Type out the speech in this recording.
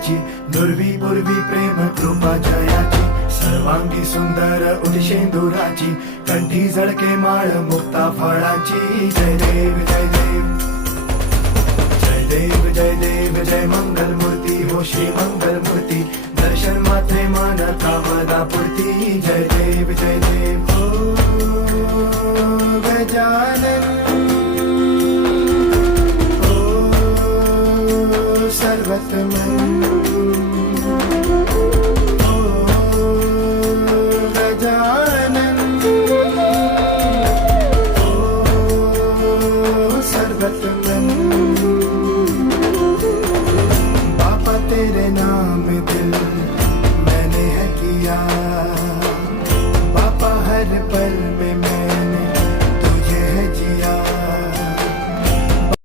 जयाची, दुर्वी पूर्वी प्रेम कृपा जयाची, सर्वांगी सुंदर उदिशेंदुराची, कंठी झळके माळ मुक्ता फळाची. जय देव जय देव जय देव जय देव जय मंगल मूर्ती हो श्री मंगल मूर्ती, दर्शन मात्रे मान कामना पूर्ती. जय देव जय देव ओ गजानन ओ सर्वतमन ओ गजानन ओ सर्वतमन.